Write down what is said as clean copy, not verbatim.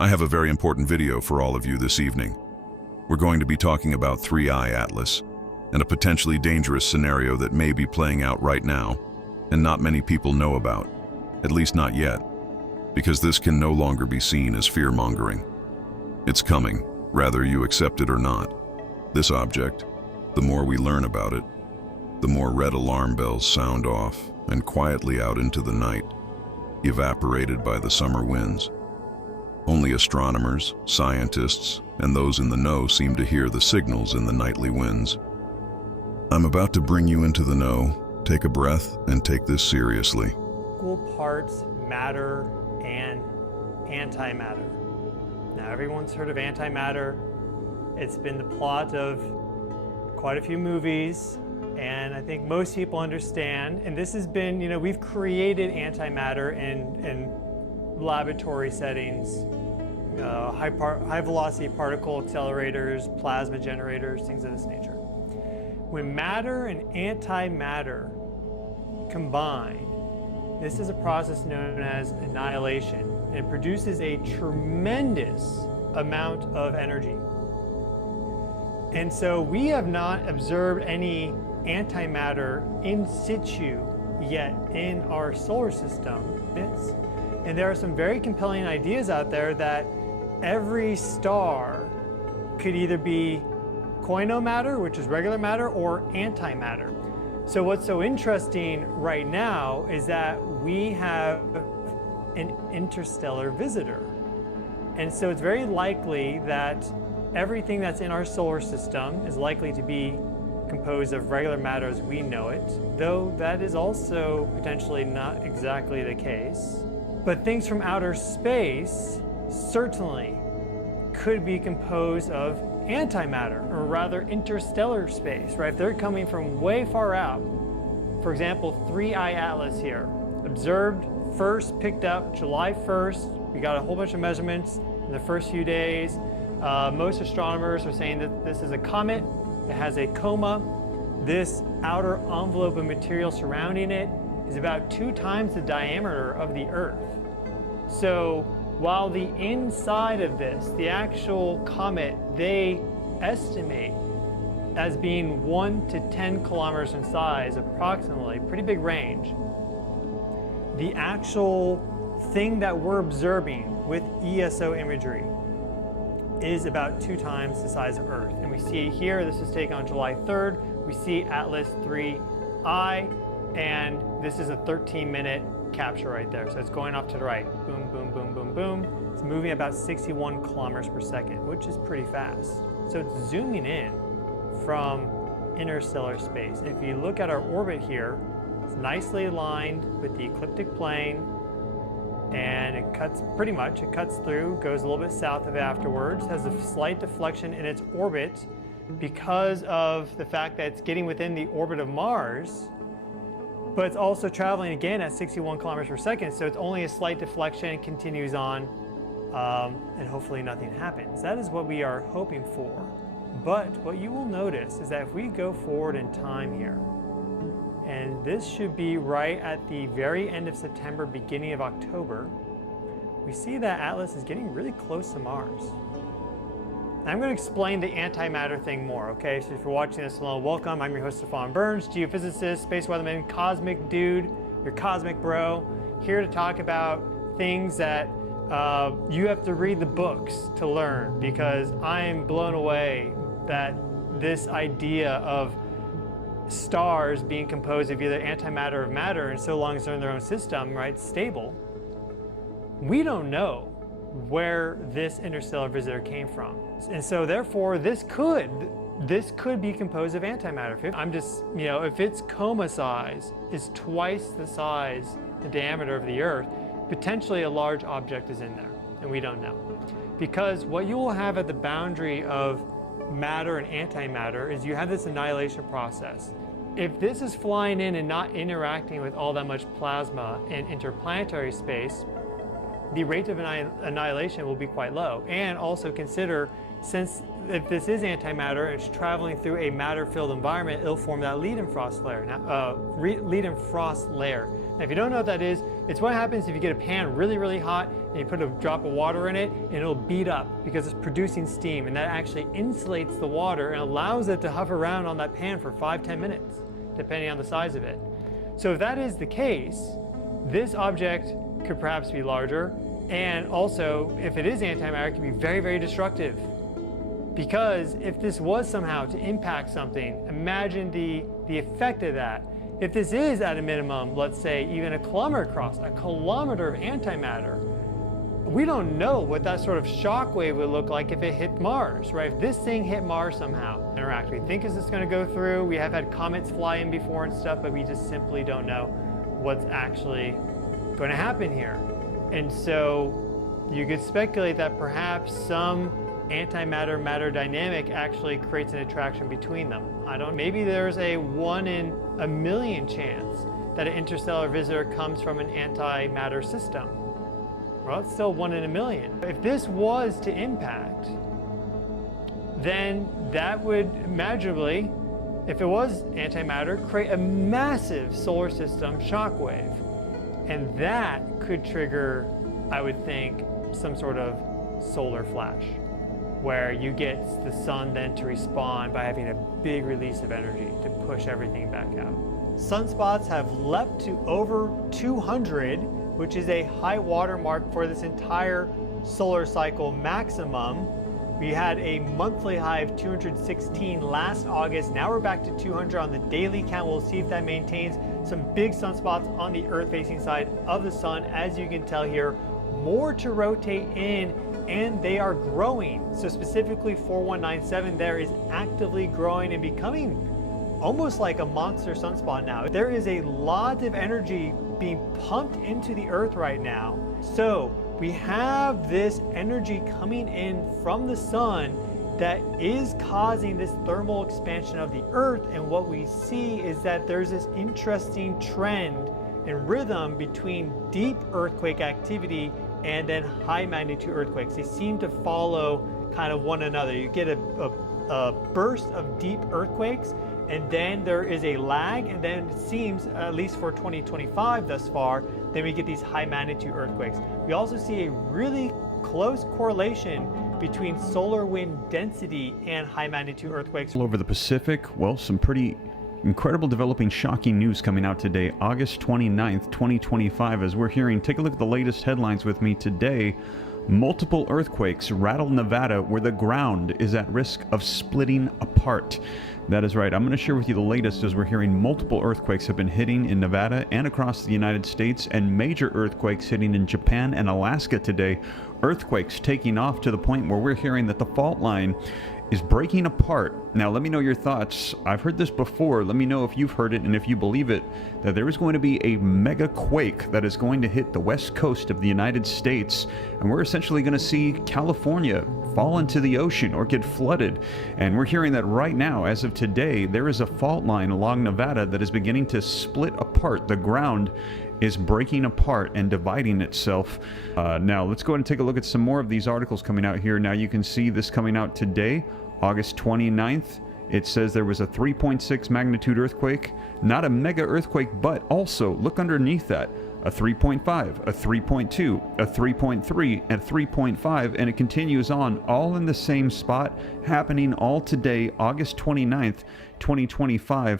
I have a very important video for all of you this evening. We're going to be talking about 3I Atlas and a potentially dangerous scenario that may be playing out right now and not many people know about, at least not yet, because this can no longer be seen as fear-mongering. It's coming, whether you accept it or not. This object, the more we learn about it, the more red alarm bells sound off and quietly out into the night, evaporated by the summer winds. Only astronomers, scientists, and those in the know seem to hear the signals in the nightly winds. I'm about to bring you into the know. Take a breath and take this seriously. Equal parts matter and antimatter. Now, everyone's heard of antimatter. It's been the plot of quite a few movies, and I think most people understand. And this has been, we've created antimatter in laboratory settings, high velocity particle accelerators, plasma generators, things of this nature. When matter and antimatter combine, this is a process known as annihilation, and it produces a tremendous amount of energy. And so we have not observed any antimatter in situ yet in our solar system. And there are some very compelling ideas out there that every star could either be koinomatter, which is regular matter, or antimatter. So what's so interesting right now is that we have an interstellar visitor. And so it's very likely that everything that's in our solar system is likely to be composed of regular matter as we know it, though that is also potentially not exactly the case. But things from outer space certainly could be composed of antimatter, or rather interstellar space, right? If they're coming from way far out, for example, 3I Atlas here, observed first, picked up July 1st. We got a whole bunch of measurements in the first few days. Most astronomers are saying that this is a comet. It has a coma. This outer envelope of material surrounding it is about 2 times the diameter of the Earth. So while the inside of this, the actual comet, they estimate as being 1 to 10 kilometers in size, approximately, pretty big range. The actual thing that we're observing with ESO imagery is about 2 times the size of Earth. And we see here, this is taken on July 3rd, we see Atlas 3I, and this is a 13-minute capture right there. So it's going off to the right. Boom, boom, boom, boom, boom. It's moving about 61 kilometers per second, which is pretty fast. So it's zooming in from interstellar space. If you look at our orbit here, it's nicely aligned with the ecliptic plane, and it cuts through, goes a little bit south of it afterwards, has a slight deflection in its orbit because of the fact that it's getting within the orbit of Mars, but it's also traveling again at 61 kilometers per second, so it's only a slight deflection, continues on, and hopefully nothing happens. That is what we are hoping for. But what you will notice is that if we go forward in time here, and this should be right at the very end of September, beginning of October, we see that Atlas is getting really close to Mars. Now, I'm going to explain the antimatter thing more, okay? So if you're watching this alone, welcome. I'm your host, Stefan Burns, geophysicist, space weatherman, cosmic dude, your cosmic bro, here to talk about things that you have to read the books to learn, because I am blown away that this idea of stars being composed of either antimatter or matter, and so long as they're in their own system, right, stable, we don't know where this interstellar visitor came from. And so therefore this could be composed of antimatter. I'm just, if its coma size is twice the size, the diameter of the Earth, potentially a large object is in there, and we don't know. Because what you will have at the boundary of matter and antimatter is you have this annihilation process. If this is flying in and not interacting with all that much plasma in interplanetary space, the rate of annihilation will be quite low. And also consider, since if this is antimatter, it's traveling through a matter-filled environment, it'll form that Leidenfrost layer. Now, if you don't know what that is, it's what happens if you get a pan really, really hot and you put a drop of water in it, and it'll beat up because it's producing steam, and that actually insulates the water and allows it to hover around on that pan for 5-10 minutes, depending on the size of it. So if that is the case, this object could perhaps be larger, and also, if it is antimatter, it can be very, very destructive. Because if this was somehow to impact something, imagine the effect of that. If this is at a minimum, let's say even a kilometer across, a kilometer of antimatter, we don't know what that sort of shock wave would look like if it hit Mars, right? If this thing hit Mars somehow, interact, we think is this going to go through? We have had comets fly in before and stuff, but we just simply don't know what's actually going to happen here. And so you could speculate that perhaps some antimatter-matter dynamic actually creates an attraction between them. Maybe there's a 1 in a million chance that an interstellar visitor comes from an antimatter system. Well, it's still 1 in a million. If this was to impact, then that would imaginably, if it was antimatter, create a massive solar system shockwave. And that could trigger, I would think, some sort of solar flash, where you get the sun then to respond by having a big release of energy to push everything back out. Sunspots have leapt to over 200, which is a high water mark for this entire solar cycle maximum. We had a monthly high of 216 last August. Now we're back to 200 on the daily count. We'll see if that maintains. Some big sunspots on the Earth-facing side of the sun. As you can tell here, more to rotate in, and they are growing. So specifically 4197 there is actively growing and becoming almost like a monster sunspot now. There is a lot of energy being pumped into the Earth right now. So we have this energy coming in from the sun that is causing this thermal expansion of the Earth, and what we see is that there's this interesting trend and rhythm between deep earthquake activity and then high magnitude earthquakes. They seem to follow kind of one another. You get a burst of deep earthquakes, and then there is a lag, and then it seems, at least for 2025 thus far, then we get these high magnitude earthquakes. We also see a really close correlation between solar wind density and high magnitude earthquakes. All over the Pacific, well, some pretty incredible developing shocking news coming out today, August 29th, 2025, as we're hearing. Take a look at the latest headlines with me today. Multiple earthquakes rattle Nevada, where the ground is at risk of splitting apart. That is right. I'm going to share with you the latest as we're hearing multiple earthquakes have been hitting in Nevada and across the United States, and major earthquakes hitting in Japan and Alaska today. Earthquakes taking off to the point where we're hearing that the fault line is breaking apart. Now, let me know your thoughts. I've heard this before. Let me know if you've heard it and if you believe it, that there is going to be a mega quake that is going to hit the west coast of the United States, and we're essentially going to see California fall into the ocean or get flooded. And we're hearing that right now, as of today, there is a fault line along Nevada that is beginning to split apart. The ground is breaking apart and dividing itself. Now, let's go ahead and take a look at some more of these articles coming out here. Now, you can see this coming out today, August 29th. It says there was a 3.6 magnitude earthquake, not a mega earthquake, but also look underneath that, a 3.5, a 3.2, a 3.3, and 3.5, and it continues on, all in the same spot, happening all today, August 29th, 2025.